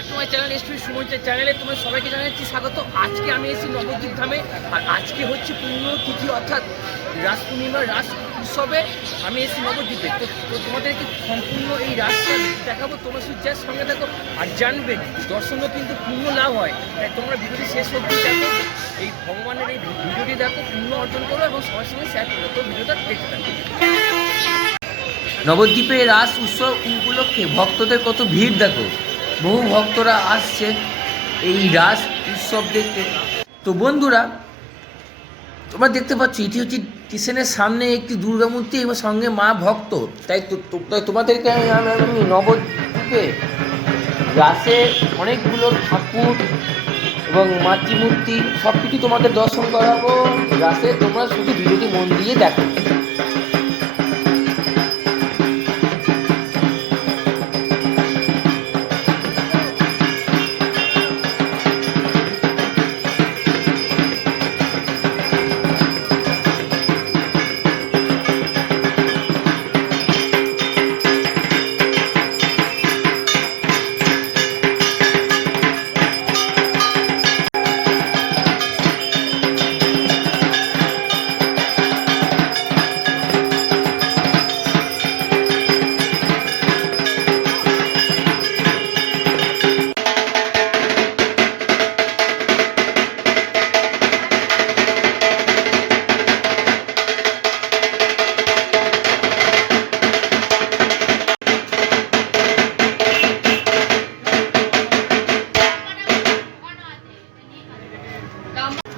Back to my channel SP সুমঞ্চের চ্যানেলে তোমার সবাইকে জানাচ্ছি স্বাগত। আজকে আমি এসেছি নবদ্বীপ ধামে, আর আজকে হচ্ছে পূর্ণ তিথি অর্থাৎ রাস পূর্ণিমা রাস উৎসবে আমি এসেছি নবদ্বীপে। তো তোমাদেরকে সম্পূর্ণ এই রাস্তা দেখাবো, তোমরা সূর্যের সঙ্গে দেখো আর জানবে, দর্শনও কিন্তু পূর্ণ লাভ হয়। তাই তোমরা ভিডিওটি শেষ অবধি দেখো, এই ভগবানের এই ভিডিওটি দেখো, পূর্ণ অর্জন করো এবং সবার সঙ্গে শেয়ার করো। তো ভিডিওটা দেখতে থাকো। নবদ্বীপের রাস উৎসব উপলক্ষে ভক্তদের কত ভিড় দেখো। বহু ভক্তরা আসছে এই রাস উৎসব দেখতে। তো বন্ধুরা, তোমরা দেখতে পাচ্ছ, এটি হচ্ছে স্টেশনের সামনে একটি দুর্গা মূর্তি এবং সঙ্গে মা ভক্ত। তাই তাই তোমাদেরকে আমি নবদ্বীপে রাসের অনেকগুলো ঠাকুর এবং মাতৃমূর্তি সব কিছু তোমাদের দর্শন করাবো। রাসে তোমরা শুধু ভিডিওটি মন দিয়ে দেখো।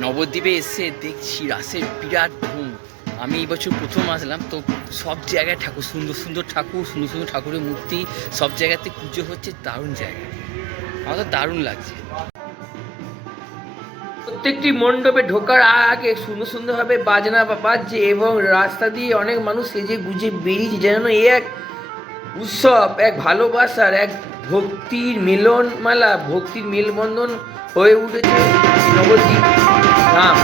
নবদ্বীপে এসে দেখছি রাসের বিরাট ধুম। আমি এই বছর প্রথম আসলাম, তো সব জায়গায় ঠাকুর, সুন্দর সুন্দর ঠাকুর, সুন্দর সুন্দর ঠাকুরের মূর্তি, সব জায়গাতে পুজো হচ্ছে, দারুণ জায়গা। আমার তো দারুণ লাগছে। প্রত্যেকটি মণ্ডপে ঢোকার আগে সুন্দর সুন্দরভাবে বাজনা বাজছে এবং রাস্তা দিয়ে অনেক মানুষ সেজে গুজে বেরিয়েছে, যেন এ এক উৎসব এক ভালোবাসার এক ভক্তির মিলনমালা ভক্তির মেলবন্ধন হয়ে উঠেছে নবদ্বীপ ধাম।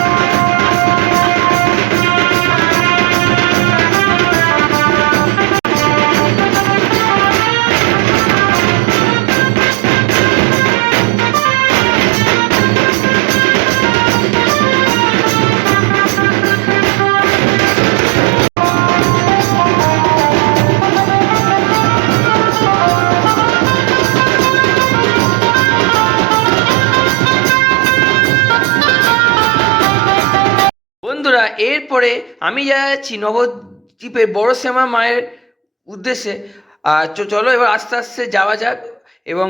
এরপরে আমি যা যাচ্ছি নবদ্বীপের বড় শ্যামা মায়ের উদ্দেশ্যে চলো এবার আস্তে আস্তে যাওয়া যাক। এবং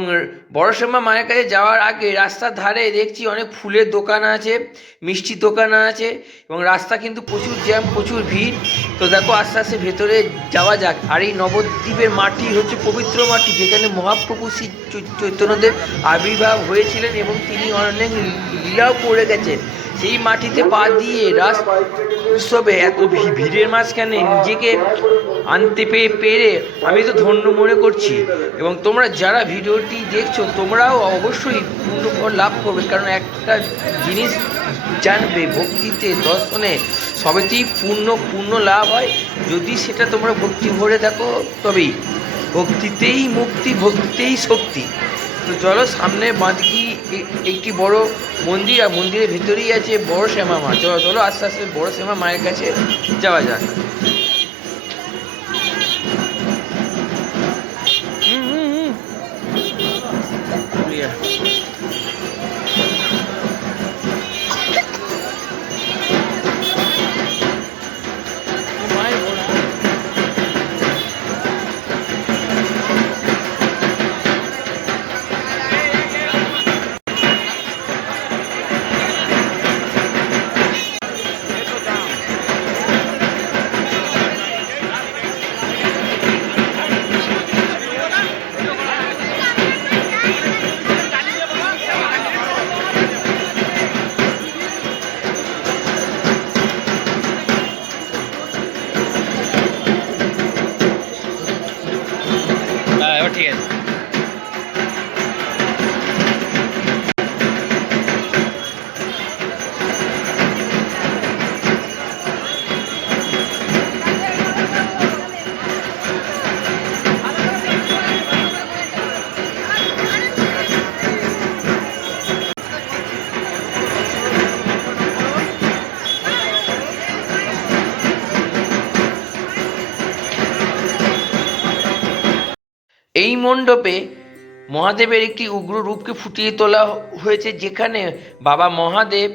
বড় শ্যামা মায়ের কাছে যাওয়ার আগে রাস্তার ধারে দেখছি অনেক ফুলের দোকান আছে, মিষ্টির দোকান আছে, এবং রাস্তা কিন্তু প্রচুর জ্যাম, প্রচুর ভিড়। তো দেখো, আস্তে আস্তে ভেতরে যাওয়া যাক। আর এই নবদ্বীপের মাটি হচ্ছে পবিত্র মাটি, যেখানে মহাপ্রভু শ্রী চৈতন্যদেব আবির্ভাব হয়েছিলেন এবং তিনি অনেক লীলাও করে গেছেন। সেই মাটিতে পা দিয়ে রাস উৎসবে এত ভিড়ের মাঝখানে নিজেকে আনতে পেয়ে পেরে আমি তো ধন্য মনে করছি। এবং তোমরা যারা ভিডিওটি দেখছ, তোমরাও অবশ্যই পূর্ণ লাভ করবে, কারণ একটা জিনিস জানবে ভক্তিতে দর্শনে। সবেতেই পূর্ণ পূর্ণ লাভ হয়। যদি সেটা তোমরা ভক্তি ভরে দেখো, তবেই। ভক্তিতেই মুক্তি, ভক্তিতেই শক্তি। তো চলো, সামনে বাঁধকি একটি বড় মন্দির, আর মন্দিরের ভেতরেই আছে বড় শ্যামা মা চলো চলো, আস্তে আস্তে বড় শ্যামা মায়ের কাছে যাওয়া যাক। মণ্ডপে মহাদেবের একটি উগ্র রূপকে ফুটিয়ে তোলা হয়েছে, যেখানে বাবা মহাদেব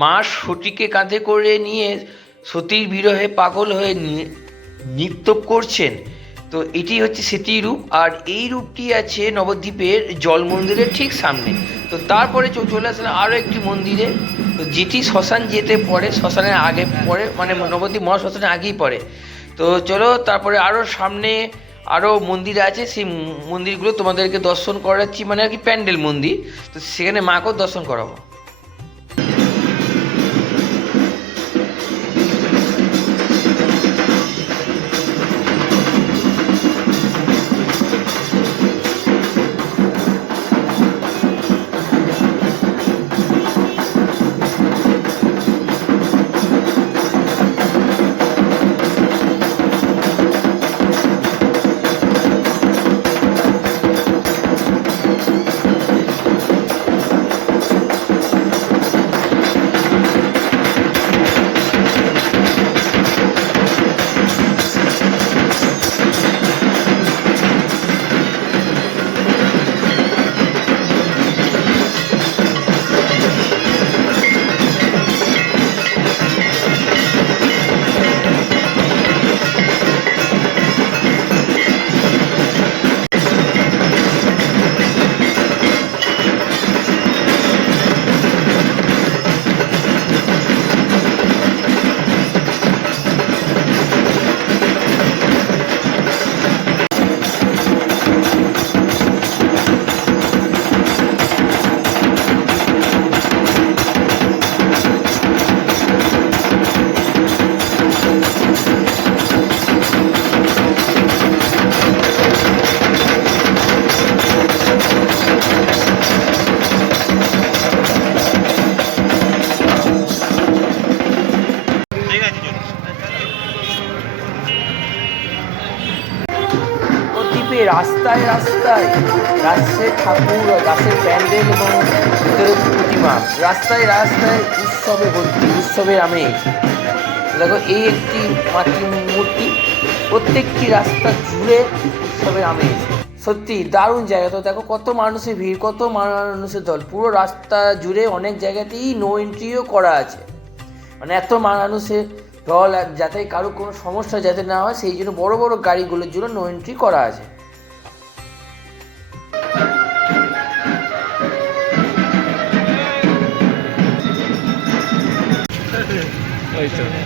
মা সতীকে কাঁধে করে নিয়ে সতীর বিরহে পাগল হয়ে নৃত্য করছেন। তো এটি হচ্ছে সেটি রূপ, আর এই রূপটি আছে নবদ্বীপের জল মন্দিরের ঠিক সামনে। তো তারপরে চলে আসলেন আরও একটি মন্দিরে। তো যেটি শ্মশান যেতে পড়ে, শ্মশানের আগে পড়ে মানে নবদ্বীপ মহাশ্মশানের আগেই পড়ে। তো চলো তারপরে আরও সামনে আরও মন্দির আছে, সেই মন্দিরগুলো তোমাদেরকে দর্শন করাচ্ছি মানে আর কি প্যান্ডেল মন্দির। তো সেখানে মাকেও দর্শন করাবো। রাস্তায় রাস্তায়। রাজের ঠাকুর রাসের প্যান্ডেল এবং ভিতরে প্রতিমা। রাস্তায় রাস্তায় উৎসবে ভর্তি, উৎসবের আমেজ। দেখো, এই একটি মাতৃ মূর্তি প্রত্যেকটি রাস্তা জুড়ে উৎসবের আমেজ। সত্যি, দারুণ জায়গা। তো দেখো, কত মানুষের ভিড়, কত মানুষের দল। পুরো রাস্তা জুড়ে অনেক জায়গাতেই নো এন্ট্রিও করা আছে। মানে এত মানুষের দল, যাতে কারও কোনো সমস্যা যাতে না হয়, সেই জন্য বড় বড় গাড়িগুলোর জন্য নো এন্ট্রি করা আছে। হয়েছে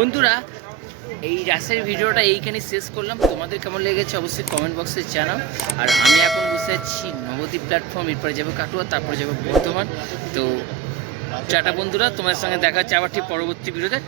বন্ধুরা, এই রাসের ভিডিওটা এইখানে শেষ করলাম। তোমাদের কেমন লেগেছে অবশ্যই কমেন্ট বক্সে জানাও। আর আমি এখন বসে আছি নবদ্বীপ প্ল্যাটফর্ম এরপরে যাব কাটুয়া, তারপরে যাব বর্ধমান। তো চাটা বন্ধুরা তোমার সঙ্গে দেখা হচ্ছে আবার ঠিক পরবর্তী ভিডিওতে।